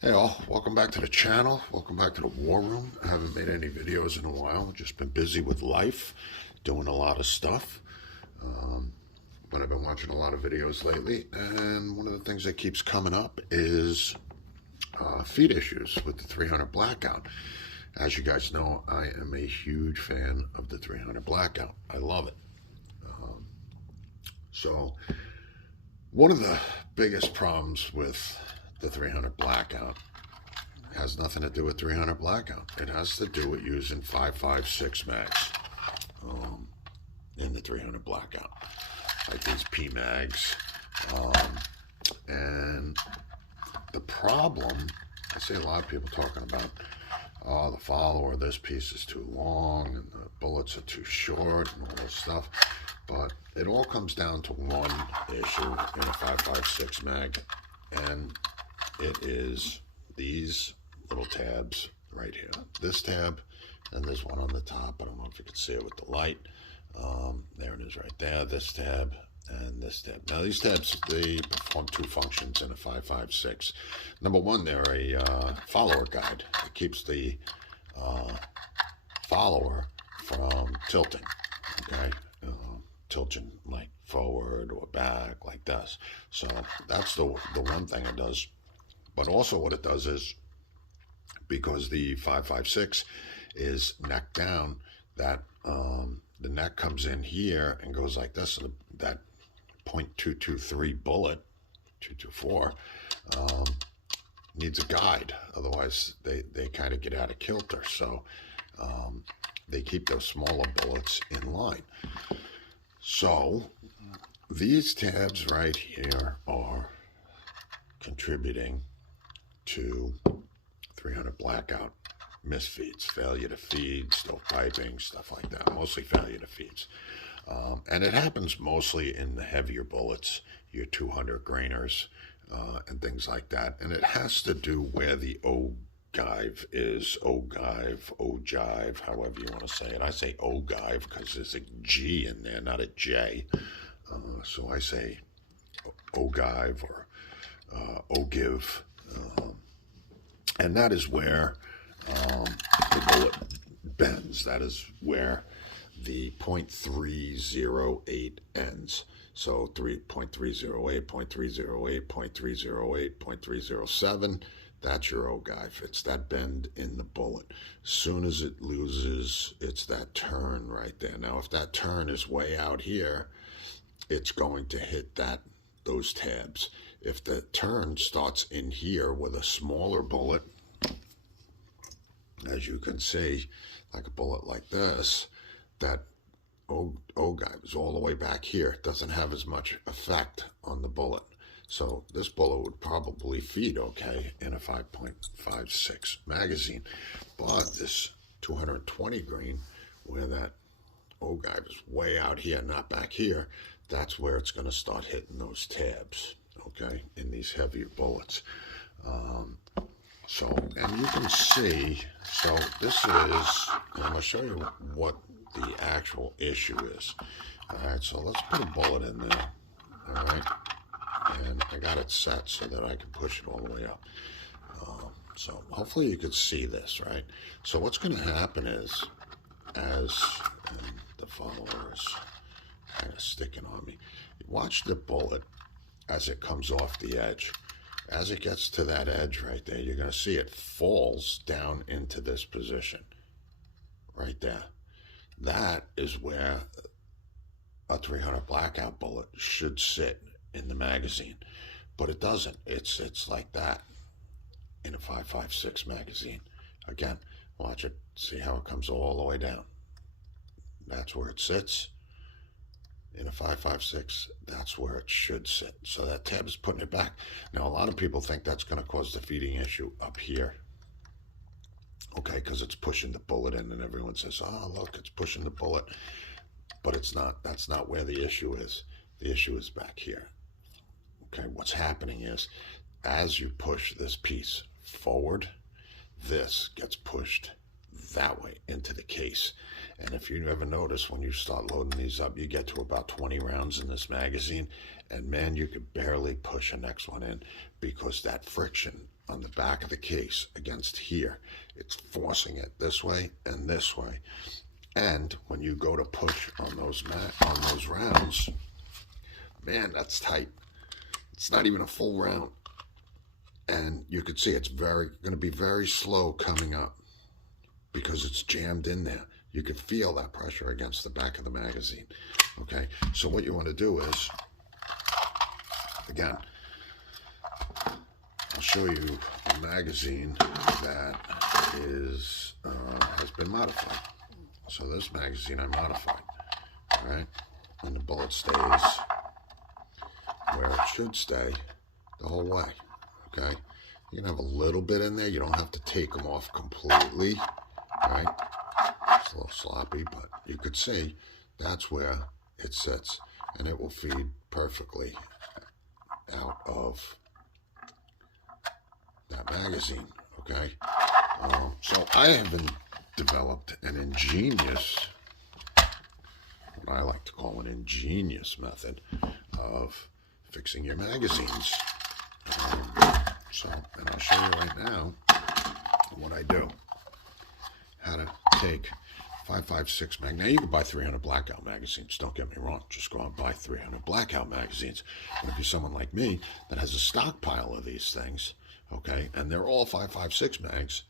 Hey all, welcome back to the channel. Welcome back to the War Room. I haven't made any videos in a while. Just been busy with life, doing a lot of stuff. But I've been watching a lot of videos lately, and one of the things that keeps coming up is feed issues with the 300 Blackout. As you guys know, I am a huge fan of the 300 Blackout. I love it. So one of the biggest problems with the 300 Blackout has nothing to do with 300 Blackout. It has to do with using 5.56 mags in the 300 Blackout, like these P mags. And the problem, I see a lot of people talking about, oh, the follower, this piece is too long and the bullets are too short and all this stuff. But it all comes down to one issue in a 5.56 mag, and it is these little tabs right here. This tab, and there's one on the top. I don't know if you can see it with the light. There it is right there. This tab and this tab. Now these tabs, they perform two functions in a 5.56. Number one, they're a follower guide. It keeps the follower from tilting, okay? Tilting like forward or back like this. So that's the one thing it does. But also what it does is, because the 5.56 is neck down, that the neck comes in here and goes like this, and that .223 bullet, 224, needs a guide. Otherwise, they kind of get out of kilter. So they keep those smaller bullets in line. So these tabs right here are contributing to 300 Blackout misfeeds, failure to feed, stove piping, stuff like that. Mostly failure to feeds. And it happens mostly in the heavier bullets, your 200 grainers and things like that. And it has to do where the ogive is, ogive, however you want to say it. I say ogive because there's a G in there, not a J. So I say ogive or ogive. And that is where the bullet bends. That is where the .308 ends. So 3.308, .308, .308, .307, that's your ogive. It's that bend in the bullet. Soon as it loses, it's that turn right there. Now, if that turn is way out here, it's going to hit those tabs. If the turn starts in here with a smaller bullet, as you can see, like a bullet like this, that ogive is all the way back here. It doesn't have as much effect on the bullet. So this bullet would probably feed okay in a 5.56 magazine. But this 220 grain, where that ogive is way out here, not back here, that's where it's going to start hitting those tabs, okay, in these heavier bullets. And you can see, so this is, and I'm going to show you what the actual issue is. All right, so let's put a bullet in there, all right, and I got it set so that I can push it all the way up. So hopefully you could see this, right? So what's going to happen is, and the follower is kind of sticking on me, watch the bullet as it comes off the edge. As it gets to that edge right there, you're going to see it falls down into this position right there. That is where a 300 Blackout bullet should sit in the magazine, but it doesn't. It's like that in a 5.56 magazine. Again, watch it. See how it comes all the way down. That's where it sits. In a 5.56, that's where it should sit. So that tab is putting it back. Now, a lot of people think that's going to cause the feeding issue up here. Okay, because it's pushing the bullet in, and everyone says, oh, look, it's pushing the bullet. But it's not. That's not where the issue is. The issue is back here. Okay, what's happening is, as you push this piece forward, this gets pushed that way into the case. And if you ever notice, when you start loading these up, you get to about 20 rounds in this magazine, and man, you could barely push a next one in because that friction on the back of the case against here, it's forcing it this way and this way. And when you go to push on those rounds, man, that's tight. It's not even a full round. And you can see it's going to be very slow coming up because it's jammed in there. You can feel that pressure against the back of the magazine. Okay, so what you want to do is, again, I'll show you a magazine that has been modified. So this magazine I modified, all right? And the bullet stays where it should stay the whole way, okay? You can have a little bit in there. You don't have to take them off completely, all right? It's a little sloppy, but you could see that's where it sits, and it will feed perfectly out of that magazine, okay? So I haven't developed an ingenious, what I like to call an ingenious method of fixing your magazines. And I'll show you right now what I do. How to take 5.56 mag. Now you can buy 300 Blackout magazines, don't get me wrong. Just go out and buy 300 Blackout magazines. But if you're someone like me that has a stockpile of these things, okay, and they're all 5.56 mags,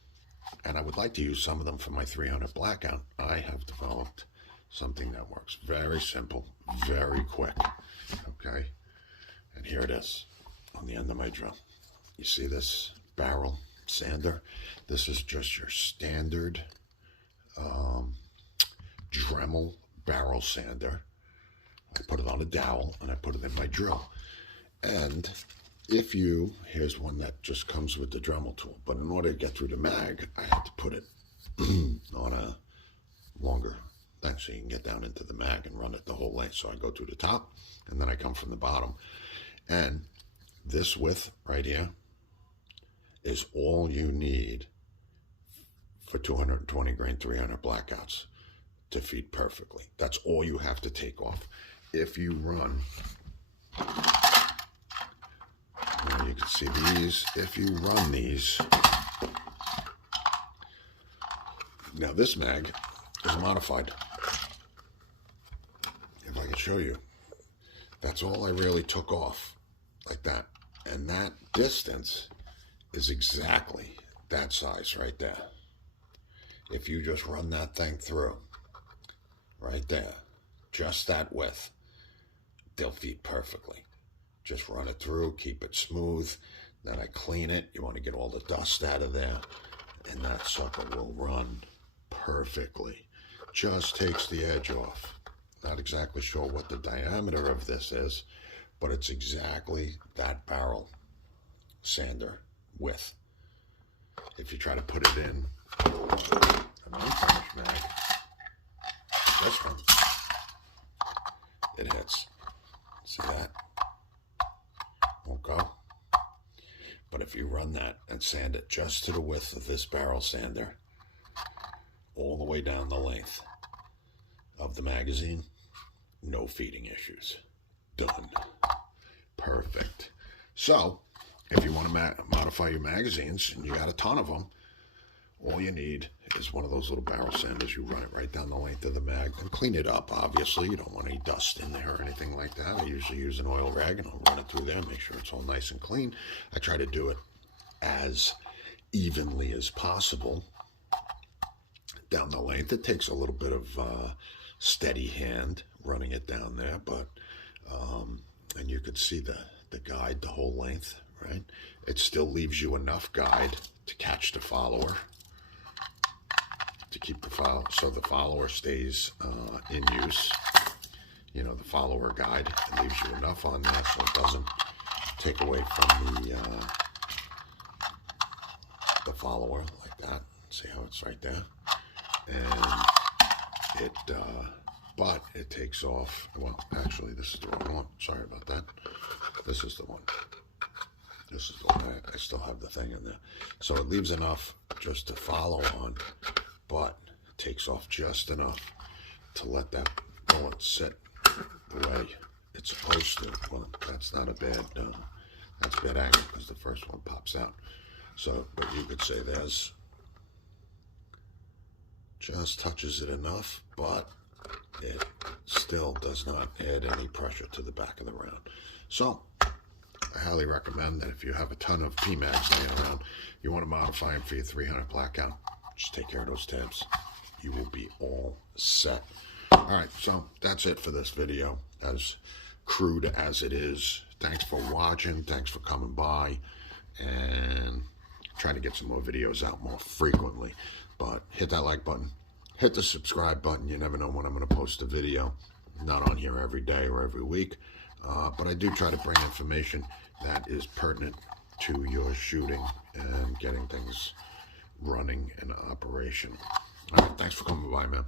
and I would like to use some of them for my 300 Blackout, I have developed something that works very simple, very quick, okay? And here it is on the end of my drill. You see this barrel sander? This is just your standard Dremel barrel sander. I put it on a dowel and I put it in my drill. And here's one that just comes with the Dremel tool, but in order to get through the mag, I had to put it on a longer thing so you can get down into the mag and run it the whole length. So I go through the top and then I come from the bottom. And this width right here is all you need for 220 grain 300 Blackouts to feed perfectly. That's all you have to take off. If you run, you can see these, if you run these, now this mag is modified. If I can show you, that's all I really took off, like that. And that distance is exactly that size right there. If you just run that thing through, right there, just that width, they'll feed perfectly. Just run it through, keep it smooth. Then I clean it. You want to get all the dust out of there, and that sucker will run perfectly. Just takes the edge off. Not exactly sure what the diameter of this is, but it's exactly that barrel sander width. If you try to put it in an unfinished mag, this one, it hits. See that? Won't go. But if you run that and sand it just to the width of this barrel sander, all the way down the length of the magazine, no feeding issues. Done. Perfect. So, if you want to modify your magazines, and you got a ton of them, all you need is one of those little barrel sanders. You run it right down the length of the mag and clean it up, obviously. You don't want any dust in there or anything like that. I usually use an oil rag and I'll run it through there, make sure it's all nice and clean. I try to do it as evenly as possible down the length. It takes a little bit of steady hand running it down there, but and you could see the guide the whole length, right? It still leaves you enough guide to catch the follower, to keep the follower, so the follower stays in use. You know, the follower guide, it leaves you enough on there so it doesn't take away from the follower like that. See how it's right there? And it, but it takes off, well, actually, this is the wrong one. Sorry about that. This is the one. This is the one. I still have the thing in there. So it leaves enough just to follow on, but it takes off just enough to let that bullet sit the way it's supposed to. Well, that's not a bad, that's bad angle because the first one pops out. So, but you could say there's just touches it enough, but it still does not add any pressure to the back of the round. So, I highly recommend that if you have a ton of PMags laying around, you want to modify them for your 300 Blackout, just take care of those tabs. You will be all set. Alright, so that's it for this video, as crude as it is. Thanks for watching, thanks for coming by, and trying to get some more videos out more frequently. But hit that like button, hit the subscribe button. You never know when I'm going to post a video. I'm not on here every day or every week, but I do try to bring information that is pertinent to your shooting and getting things running in operation. All right, thanks for coming by, man.